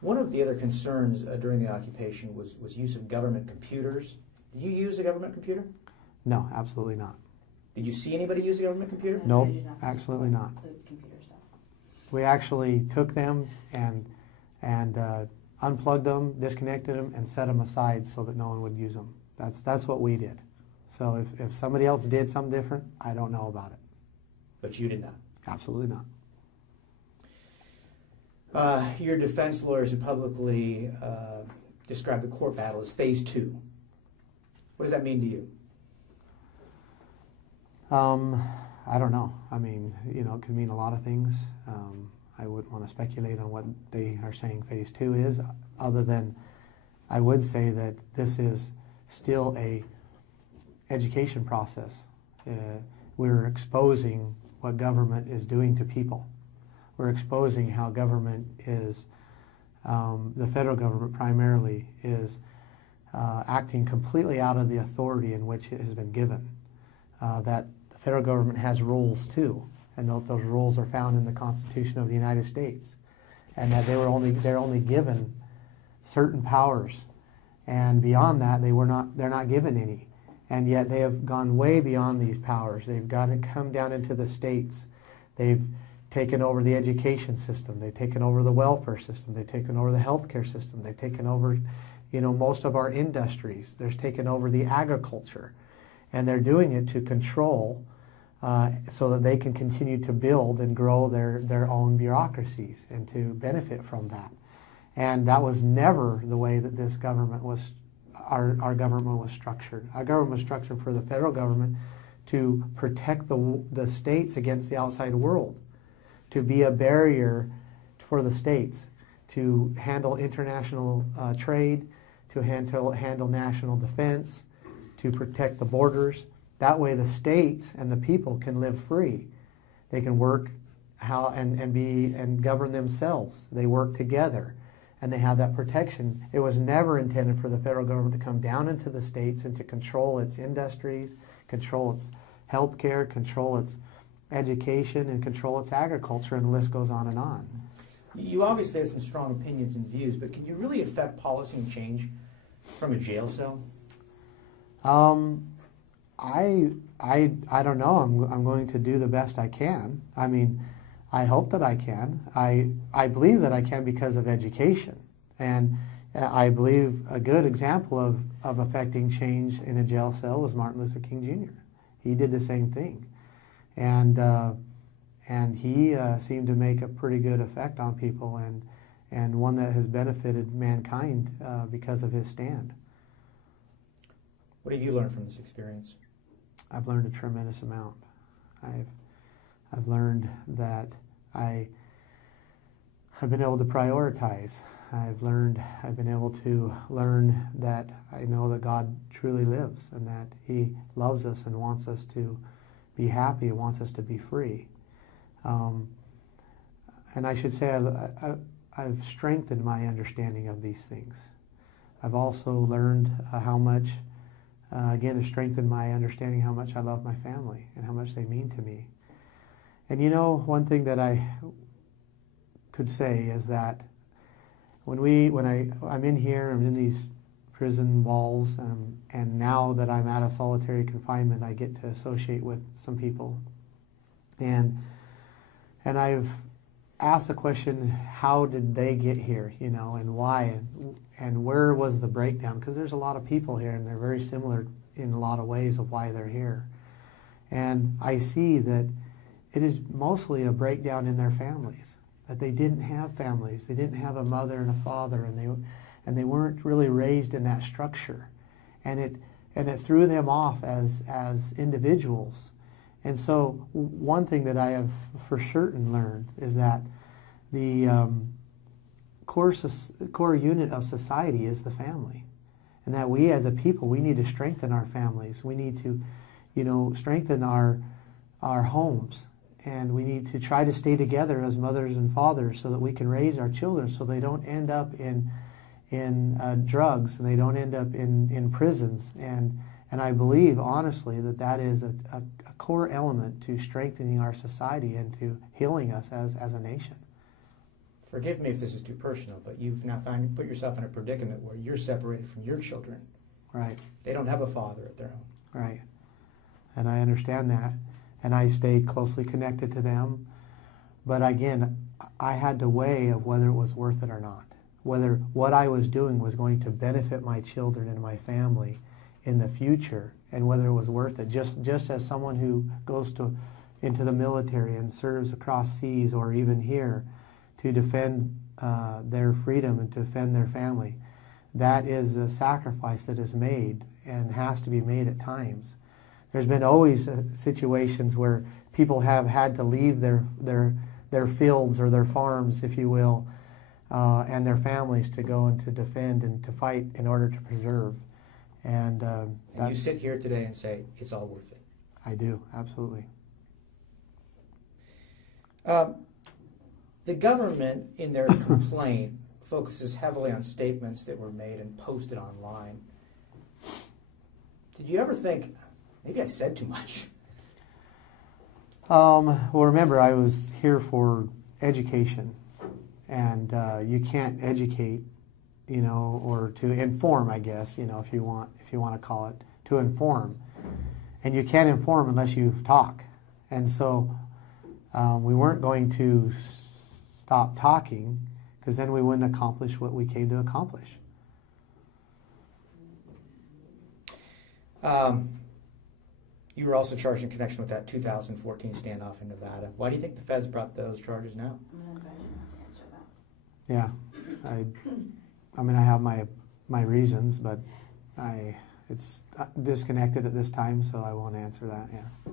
One of the other concerns during the occupation was use of government computers. Did you use a government computer? No, absolutely not. Did you see anybody use a government computer? Nope, absolutely not. The computer stuff. We actually took them and unplugged them, disconnected them, and set them aside so that no one would use them. That's what we did. So if somebody else did something different, I don't know about it. But you did not? Absolutely not. Your defense lawyers have publicly described the court battle as phase 2. What does that mean to you? I don't know. I mean, you know, it could mean a lot of things. I wouldn't want to speculate on what they are saying phase 2 is, other than I would say that this is still a education process. We're exposing what government is doing to people. We're exposing how government is, the federal government primarily, is acting completely out of the authority in which it has been given. That the federal government has rules too, and those rules are found in the Constitution of the United States, and that they're only given certain powers, and beyond that they're not given any, and yet they have gone way beyond these powers. They've come down into the states. They've taken over the education system. They've taken over the welfare system. They've taken over the healthcare system. They've taken over, you know, most of our industries. They've taken over the agriculture, and they're doing it to control, so that they can continue to build and grow their own bureaucracies and to benefit from that. And that was never the way that this government was, our government was structured. Our government was structured for the federal government to protect the states against the outside world, to be a barrier for the states, to handle international trade, to handle national defense, to protect the borders. That way the states and the people can live free. They can work and govern themselves. They work together, and they have that protection. It was never intended for the federal government to come down into the states and to control its industries, control its health care, control its education, and control its agriculture, and the list goes on and on. You obviously have some strong opinions and views, but can you really affect policy and change from a jail cell? I don't know. I'm going to do the best I can. I mean, I hope that I can. I believe that I can because of education. And I believe a good example of affecting change in a jail cell was Martin Luther King Jr. He did the same thing. And he seemed to make a pretty good effect on people, and one that has benefited mankind because of his stand. What have you learned from this experience? I've learned a tremendous amount. I've learned that I've been able to prioritize. I've been able to learn that I know that God truly lives, and that He loves us and wants us to be happy, and wants us to be free. And I should say I've strengthened my understanding of these things. I've also learned how much, again, to strengthen my understanding how much I love my family and how much they mean to me. And you know, one thing that I could say is that when I'm in here, I'm in these prison walls, and now that I'm out of solitary confinement, I get to associate with some people. And I've asked the question, how did they get here, you know, and why, and where was the breakdown? Because there's a lot of people here, and they're very similar in a lot of ways of why they're here. And I see that it is mostly a breakdown in their families, that they didn't have families. They didn't have a mother and a father, and they weren't really raised in that structure. And it threw them off as individuals. And so one thing that I have for certain learned is that the core unit of society is the family. And that we as a people, we need to strengthen our families. We need to, you know, strengthen our homes. And we need to try to stay together as mothers and fathers so that we can raise our children so they don't end up in drugs, and they don't end up in prisons. And I believe, honestly, that is a core element to strengthening our society and to healing us as a nation. forgive me if this is too personal, but you've now put yourself in a predicament where you're separated from your children. Right. They don't have a father at their home. Right. And I understand that. And I stay closely connected to them. But again, I had to weigh of whether it was worth it or not. Whether what I was doing was going to benefit my children and my family in the future, and whether it was worth it. Just as someone who goes into the military and serves across seas or even here to defend their freedom and to defend their family, that is a sacrifice that is made and has to be made at times. There's been always situations where people have had to leave their fields or their farms, if you will, and their families to go and to defend and to fight in order to preserve. And you sit here today and say, it's all worth it. I do, absolutely. The government, in their complaint, focuses heavily on statements that were made and posted online. Did you ever think, maybe I said too much? Well, remember, I was here for education, and you can't educate, or to inform, I guess, if you want to call it, to inform. And you can't inform unless you talk. And so we weren't going to stop talking, because then we wouldn't accomplish what we came to accomplish. You were also charged in connection with that 2014 standoff in Nevada. Why do you think the feds brought those charges now? Yeah, I mean, I have my reasons, but it's disconnected at this time, so I won't answer that. Yeah.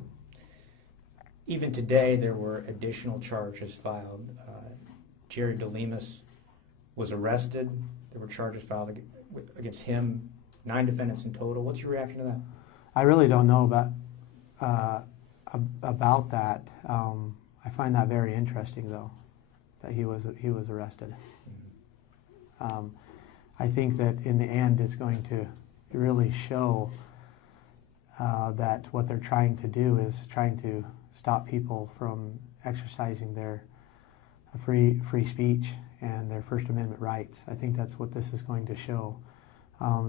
Even today, there were additional charges filed. Jerry DeLemus was arrested. There were charges filed against him. 9 defendants in total. What's your reaction to that? I really don't know about that. I find that very interesting, though, that he was arrested. I think that in the end, it's going to really show that what they're trying to do is trying to stop people from exercising their free speech and their First Amendment rights. I think that's what this is going to show,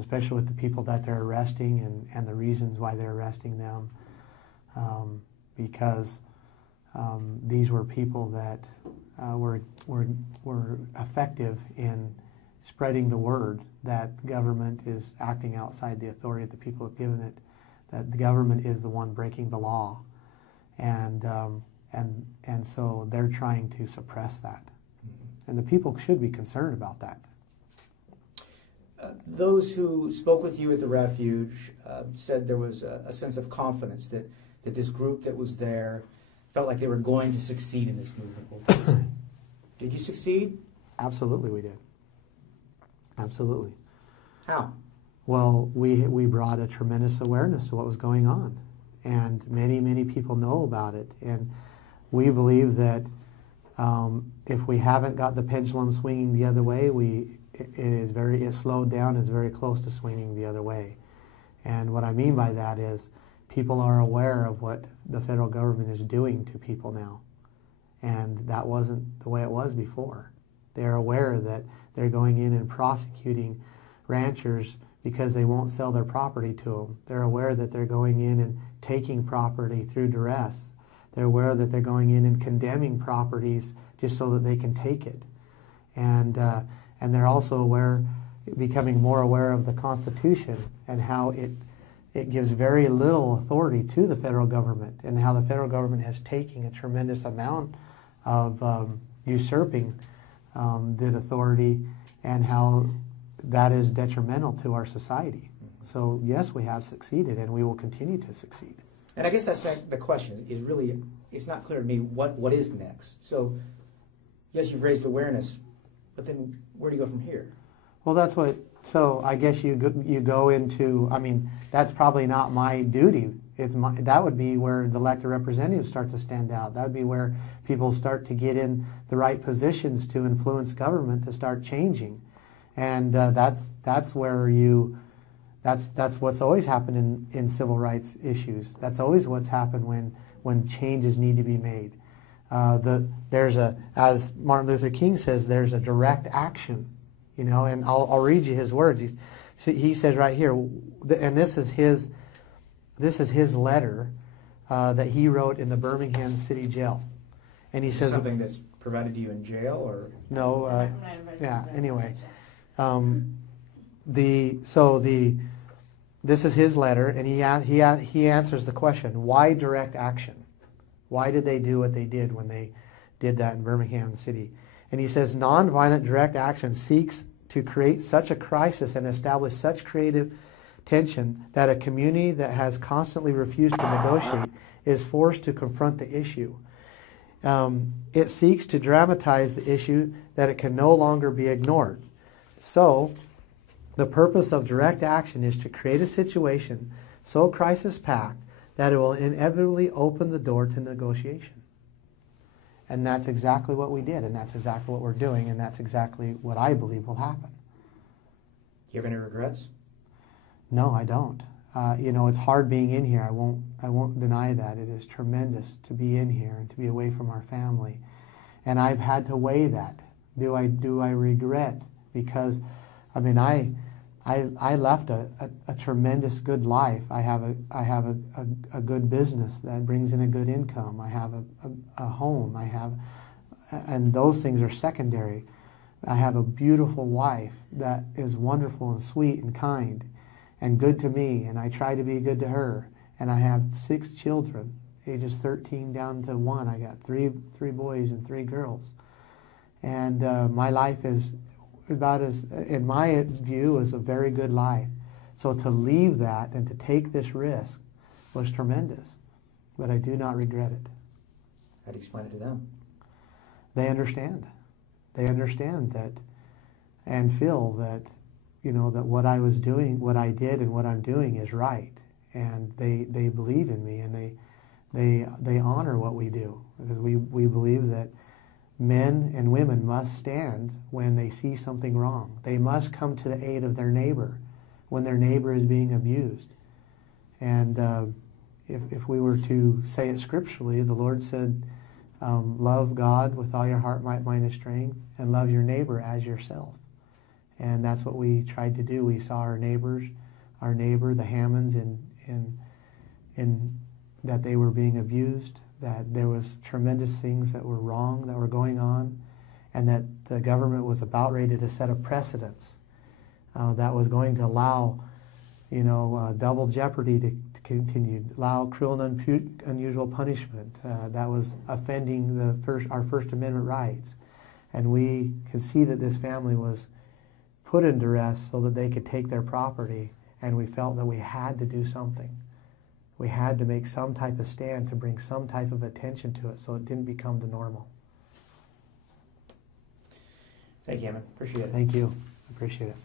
especially with the people that they're arresting and the reasons why they're arresting them, because these were people that were effective in spreading the word that government is acting outside the authority that the people have given it, that the government is the one breaking the law, and so they're trying to suppress that, and the people should be concerned about that. Those who spoke with you at the refuge said there was a sense of confidence that this group that was there felt like they were going to succeed in this movement. Did you succeed? Absolutely, we did. Absolutely. How? Well, we brought a tremendous awareness to what was going on, and many people know about it. And we believe that if we haven't got the pendulum swinging the other way, it's slowed down. It's very close to swinging the other way. And what I mean by that is people are aware of what the federal government is doing to people now, and that wasn't the way it was before. They're aware that they're going in and prosecuting ranchers because they won't sell their property to them. They're aware that they're going in and taking property through duress. They're aware that they're going in and condemning properties just so that they can take it. And they're also becoming more aware of the Constitution and how it gives very little authority to the federal government, and how the federal government has taken a tremendous amount of usurping that authority, and how that is detrimental to our society. So yes, we have succeeded, and we will continue to succeed. And I guess that's the question, is really, it's not clear to me what is next. So yes, you've raised awareness, but then where do you go from here? Well, so I guess you go into, I mean, that's probably not my duty. That would be where the elected representatives start to stand out. That would be where people start to get in the right positions to influence government to start changing. And that's where that's what's always happened in civil rights issues. That's always what's happened when changes need to be made. There's as Martin Luther King says, there's a direct action, you know. And I'll read you his words. He says right here, and this is his letter that he wrote in the Birmingham City Jail, and he says something that's provided to you in jail, or no, yeah. Anyway, this is his letter, and he answers the question: why direct action? Why did they do what they did when they did that in Birmingham City? And he says, nonviolent direct action seeks to create such a crisis and establish such creative tension that a community that has constantly refused to negotiate is forced to confront the issue. It seeks to dramatize the issue that it can no longer be ignored. So, the purpose of direct action is to create a situation so crisis-packed that it will inevitably open the door to negotiation. And that's exactly what we did, and that's exactly what we're doing, and that's exactly what I believe will happen. You have any regrets? No, I don't. You know, it's hard being in here. I won't deny that. It is tremendous to be in here and to be away from our family. And I've had to weigh that. Do I regret? Because, I mean, I left a tremendous good life. I have a good business that brings in a good income. I have a home. And those things are secondary. I have a beautiful wife that is wonderful and sweet and kind and good to me, and I try to be good to her. And I have 6 children, ages 13 down to 1. I got three boys and 3 girls. And my life is about as, in my view, is a very good life. So to leave that and to take this risk was tremendous, but I do not regret it. How do you explain it to them? They understand. They understand that and feel that, you know, that what I was doing, what I did and what I'm doing is right. And they believe in me, and they honor what we do, because we believe that men and women must stand when they see something wrong. They must come to the aid of their neighbor when their neighbor is being abused. And if we were to say it scripturally, the Lord said, love God with all your heart, might, mind, and strength, and love your neighbor as yourself. And that's what we tried to do. We saw our neighbor, the Hammonds, in that they were being abused, that there was tremendous things that were wrong, that were going on, and that the government was about ready to set a precedence that was going to allow, you know, double jeopardy to continue, allow cruel and unusual punishment that was offending our First Amendment rights. And we could see that this family was put in duress so that they could take their property, and we felt that we had to do something. We had to make some type of stand to bring some type of attention to it so it didn't become the normal. Thank you, Ammon. Appreciate it. Thank you. Appreciate it.